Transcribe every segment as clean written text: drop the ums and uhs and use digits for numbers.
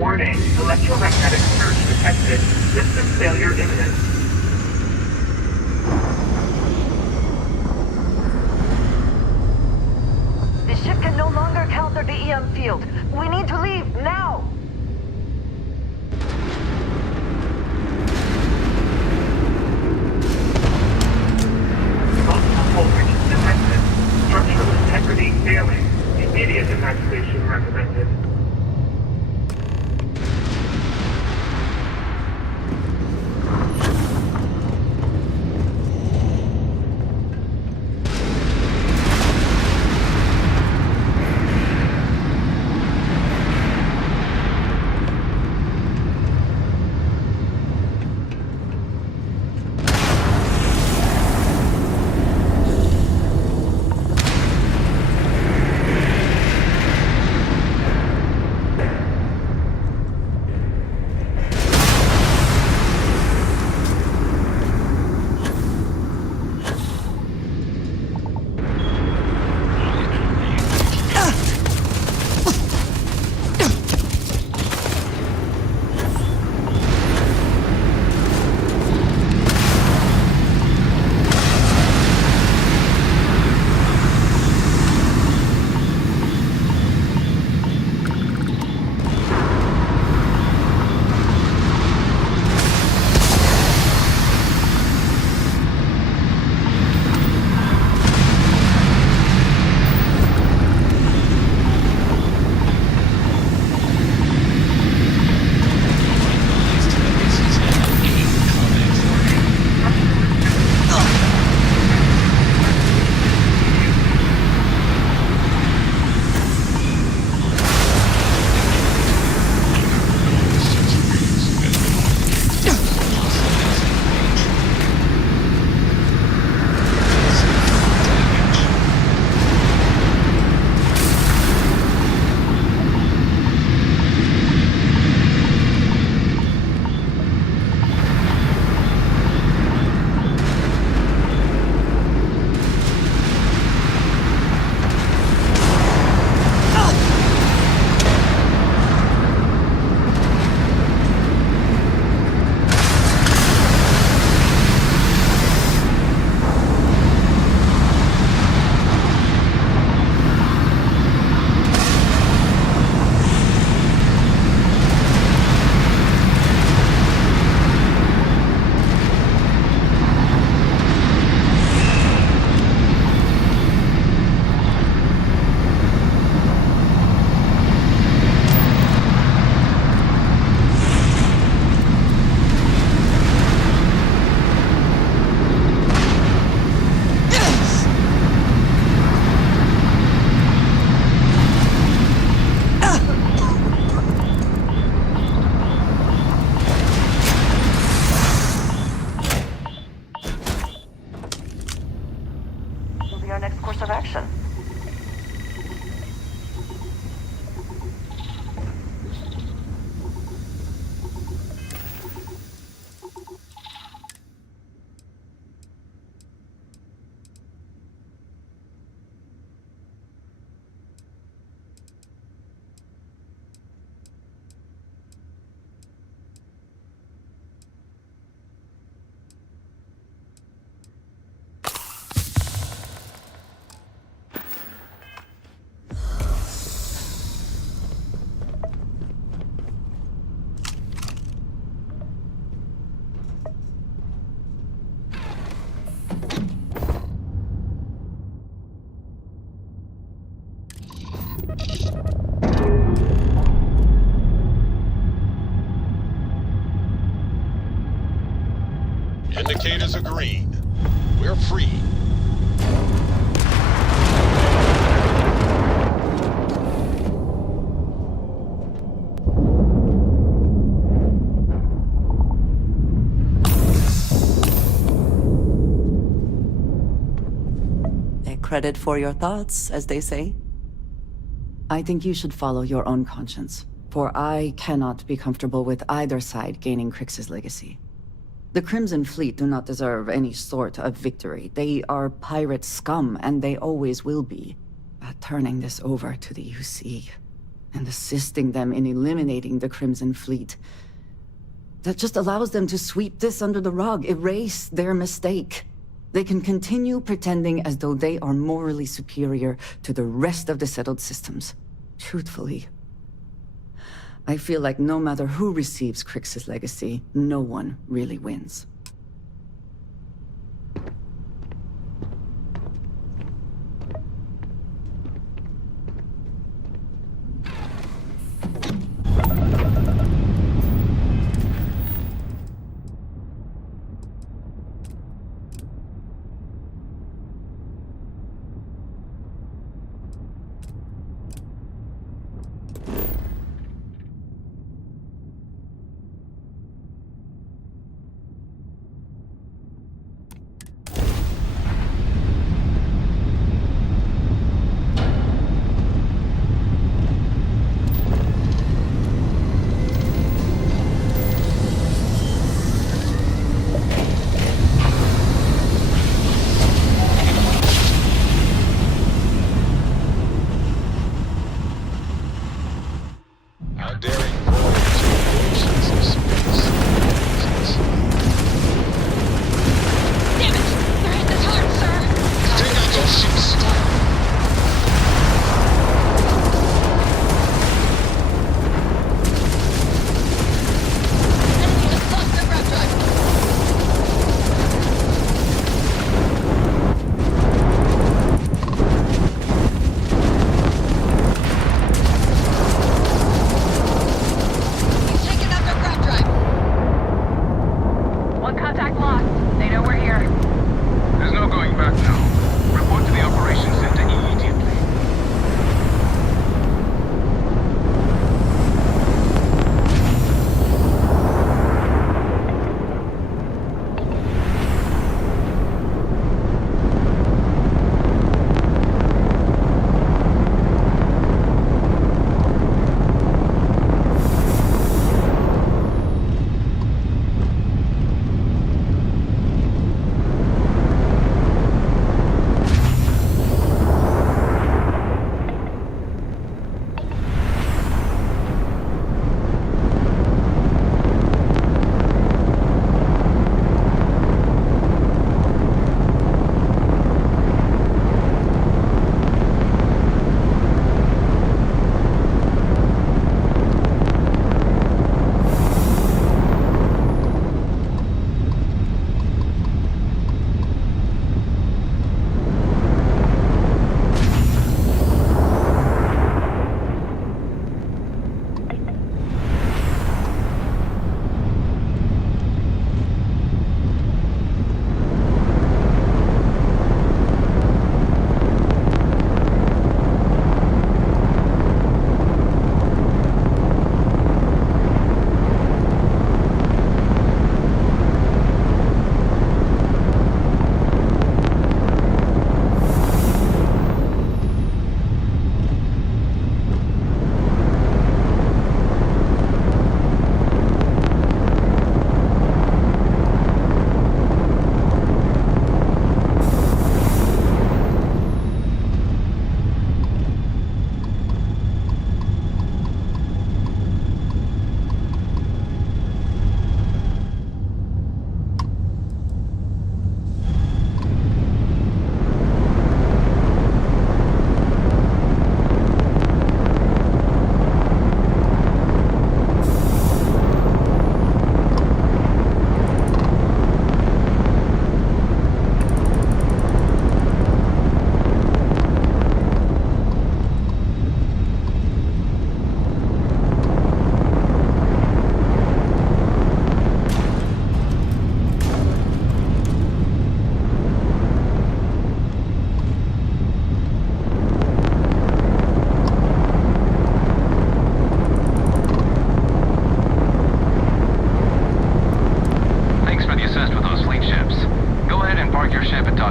Warning, electromagnetic surge detected. System failure imminent. The ship can no longer counter the EM field. We need to leave, now! Multiple voltage detected. Structural integrity failing. Immediate evacuation recommended. Indicators are green. We're free. A credit for your thoughts, as they say. I think you should follow your own conscience, for I cannot be comfortable with either side gaining Crix's legacy. The Crimson Fleet do not deserve any sort of victory. They are pirate scum, and they always will be. But turning this over to the UC, and assisting them in eliminating the Crimson Fleet, that just allows them to sweep this under the rug, erase their mistake. They can continue pretending as though they are morally superior to the rest of the settled systems. Truthfully, I feel like no matter who receives Crix's legacy, no one really wins.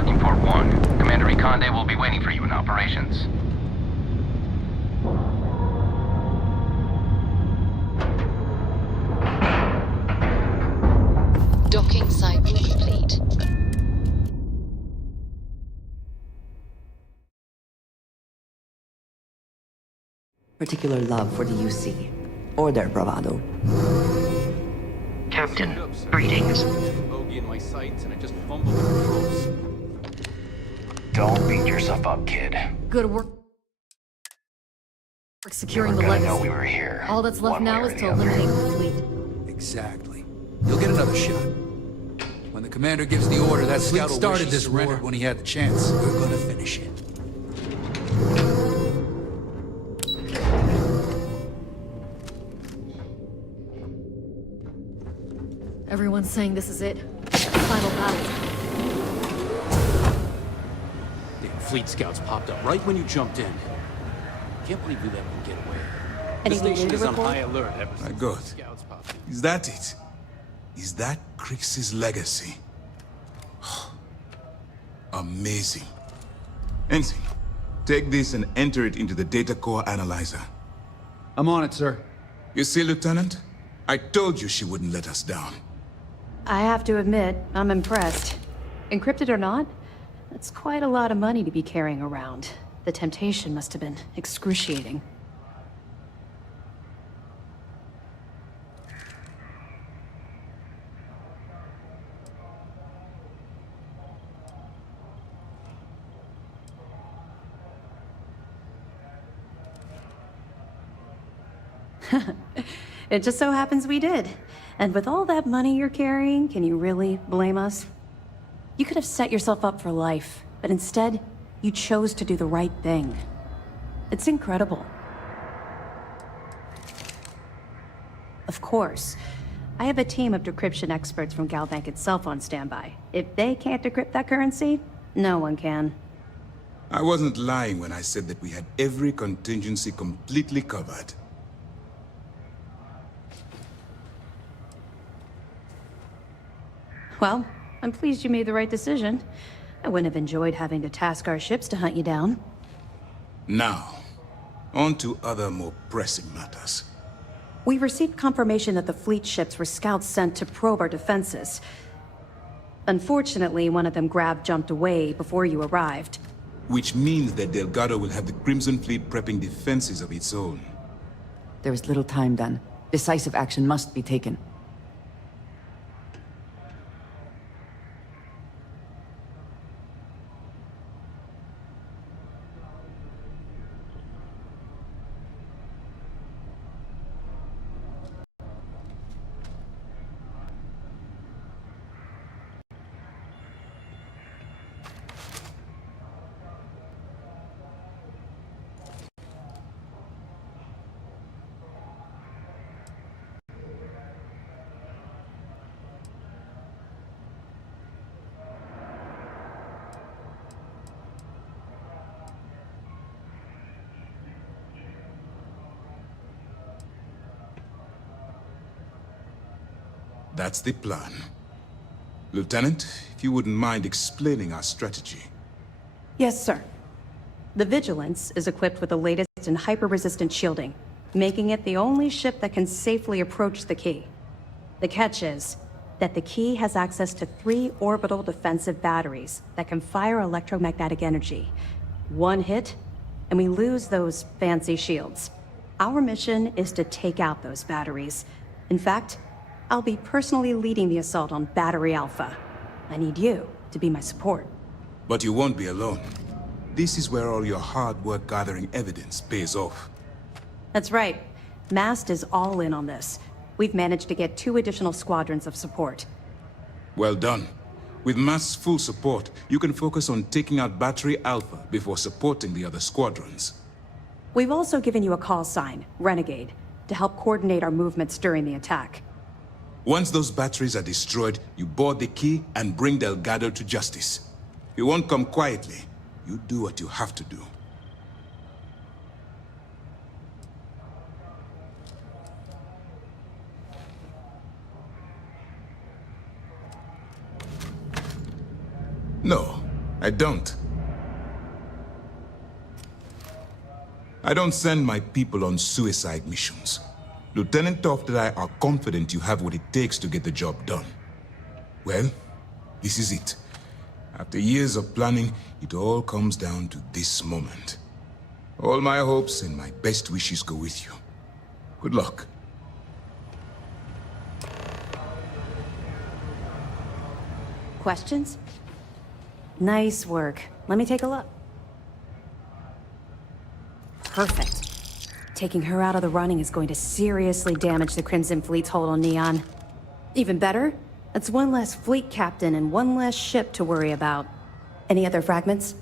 Talking Port 1. Commander Ikonde will be waiting for you in operations. Docking cycle complete. Particular love for the UC, or their bravado. Captain, greetings. Bogey in my sights and I just fumbled the controls. Don't beat yourself up, kid. Good work securing the We're gonna legacy. know we were here. All that's left one now way or is the to other. eliminate the fleet. Exactly. You'll get another shot. When the commander gives the order, that Fleet scout started this war surrendered when he had the chance. We're gonna finish it. Everyone's saying this is it. Final battle. Damn fleet scouts popped up right when you jumped in. Can't believe we let them get away. The Anything station new to is on report? high alert ever My since God. the scouts popped in. Is that it? Is that Crix's legacy? Amazing. Ensign, take this and enter it into the data core analyzer. I'm on it, sir. You see, Lieutenant? I told you she wouldn't let us down. I have to admit, I'm impressed. Encrypted or not, that's quite a lot of money to be carrying around. The temptation must have been excruciating. It just so happens we did. And with all that money you're carrying, can you really blame us? You could have set yourself up for life, but instead, you chose to do the right thing. It's incredible. Of course, I have a team of decryption experts from Galbank itself on standby. If they can't decrypt that currency, no one can. I wasn't lying when I said that we had every contingency completely covered. Well, I'm pleased you made the right decision. I wouldn't have enjoyed having to task our ships to hunt you down. Now, on to other more pressing matters. We received confirmation that the fleet ships were scouts sent to probe our defenses. Unfortunately, one of them jumped away before you arrived. Which means that Delgado will have the Crimson Fleet prepping defenses of its own. There is little time then. Decisive action must be taken. That's the plan. Lieutenant, if you wouldn't mind explaining our strategy. Yes, sir. The Vigilance is equipped with the latest in hyper-resistant shielding, making it the only ship that can safely approach the key. The catch is that the key has access to 3 orbital defensive batteries that can fire electromagnetic energy. One hit, and we lose those fancy shields. Our mission is to take out those batteries. In fact, I'll be personally leading the assault on Battery Alpha. I need you to be my support. But you won't be alone. This is where all your hard work gathering evidence pays off. That's right. MAST is all in on this. We've managed to get 2 additional squadrons of support. Well done. With MAS's full support, you can focus on taking out Battery Alpha before supporting the other squadrons. We've also given you a call sign, Renegade, to help coordinate our movements during the attack. Once those batteries are destroyed, you board the key and bring Delgado to justice. You won't come quietly. You do what you have to do. No, I don't. I don't send my people on suicide missions. Lieutenant Toft and I are confident you have what it takes to get the job done. Well, this is it. After years of planning, it all comes down to this moment. All my hopes and my best wishes go with you. Good luck. Questions? Nice work. Let me take a look. Perfect. Taking her out of the running is going to seriously damage the Crimson Fleet's hold on Neon. Even better, that's one less fleet captain and one less ship to worry about. Any other fragments?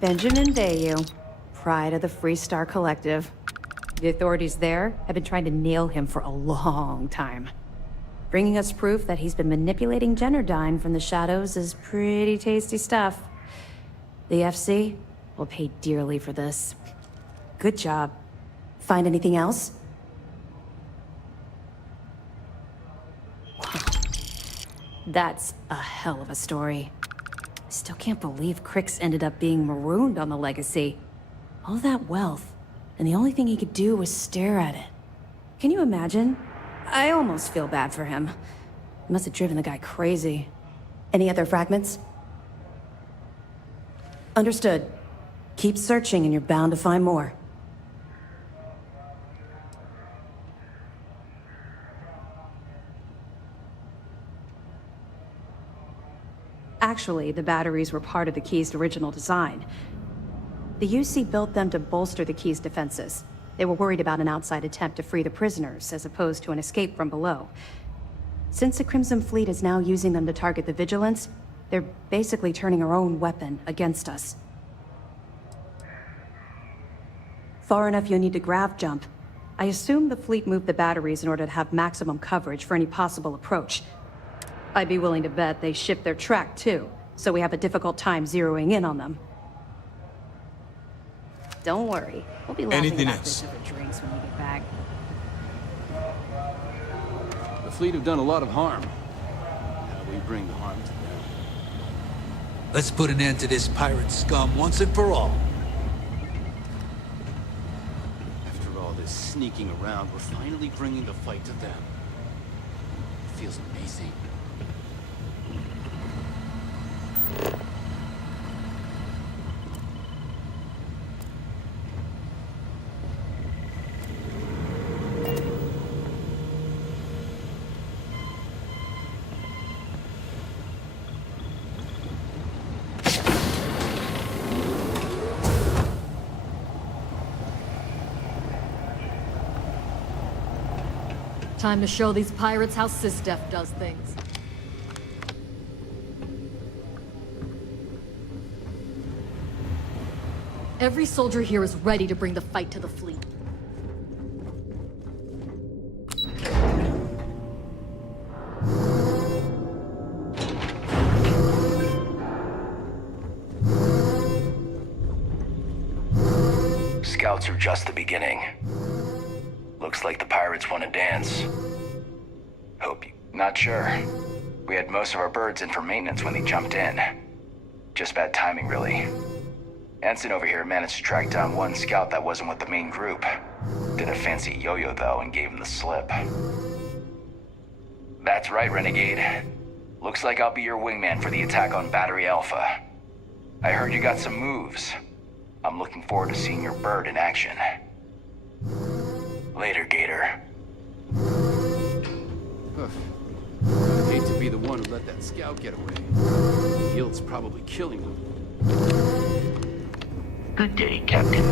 Benjamin Bayou, pride of the Freestar Collective. The authorities there have been trying to nail him for a long time. Bringing us proof that he's been manipulating Generdyne from the shadows is pretty tasty stuff. The FC will pay dearly for this. Good job. Find anything else? Wow. That's a hell of a story. Still can't believe Crix ended up being marooned on the Legacy. All that wealth, and the only thing he could do was stare at it. Can you imagine? I almost feel bad for him. It must have driven the guy crazy. Any other fragments? Understood. Keep searching and you're bound to find more. Actually, the batteries were part of the key's original design. The UC built them to bolster the key's defenses. They were worried about an outside attempt to free the prisoners, as opposed to an escape from below. Since the Crimson Fleet is now using them to target the Vigilance, they're basically turning our own weapon against us. Far enough you'll need to grav jump. I assume the fleet moved the batteries in order to have maximum coverage for any possible approach. I'd be willing to bet they shift their track too, so we have a difficult time zeroing in on them. Don't worry, we'll be laughing Anything about else? this over drinks when we get back. The fleet have done a lot of harm. Now we bring the harm to them. Let's put an end to this pirate scum once and for all. After all this sneaking around, we're finally bringing the fight to them. It feels amazing. Time to show these pirates how SysDef does things. Every soldier here is ready to bring the fight to the fleet. Scouts are just the beginning. Looks like the pirates want to dance. Hope you... Not sure. We had most of our birds in for maintenance when they jumped in. Just bad timing, really. Ensign over here managed to track down one scout that wasn't with the main group. Did a fancy yo-yo, though, and gave him the slip. That's right, Renegade. Looks like I'll be your wingman for the attack on Battery Alpha. I heard you got some moves. I'm looking forward to seeing your bird in action. Later, Gator. I'd hate to be the one who let that scout get away. Guilt's probably killing him. Good day, Captain.